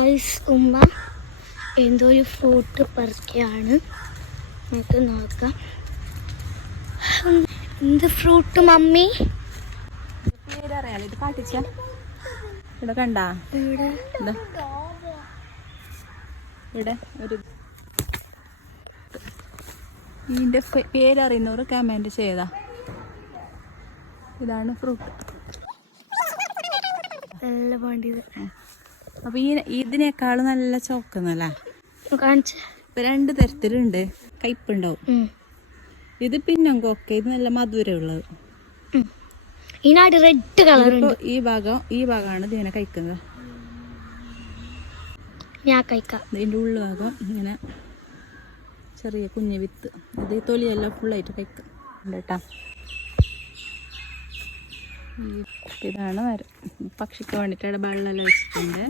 Guys ഉമ്മ എന്തോ ഒരു ഫ്രൂട്ട് പറിക്കുകയാണ്. നമുക്ക് നോക്കാം എന്ത് ഫ്രൂട്ട് മമ്മി. പേരറിയാലോ ഇത് കാട്ടിച്ച ഇവിടെ കണ്ടാ ഇവിടെ ഒരു ഇതിന്റെ പേരറിയുന്നവർ കമന്റ് ചെയ്താ. ഇതാണ് ഫ്രൂട്ട്. നല്ല വേണ്ടിയത്. അപ്പൊ ഇതിനേക്കാളും നല്ല ചോക്കുന്നല്ലേ കാണിച്ച. ഇപ്പൊ 2 തരത്തിലുണ്ട്. കയ്പുണ്ടാവും. ഇത് പിന്നൊക്കെ ഇത് നല്ല മധുരമുള്ളത്. ഇതിനായിട്ട് റെഡ് കളർ ഉണ്ട്. ഈ ഭാഗമാണ് ഇതിനെ കഴിക്കുന്നത്. ഞാൻ കഴിക്കാം. ഇതിന്റെ ഉള്ളുഭാഗം ഇങ്ങനെ ചെറിയ കുഞ്ഞു വിത്ത്. ഇത് തൊലിയെല്ലാം ഫുള്ളായിട്ട് കഴിക്കും കേട്ടാ. ഇതാണ് മരം. പക്ഷിക്ക് വേണ്ടിയിട്ട് വെള്ളമെല്ലാം വെച്ചിട്ടുണ്ട്.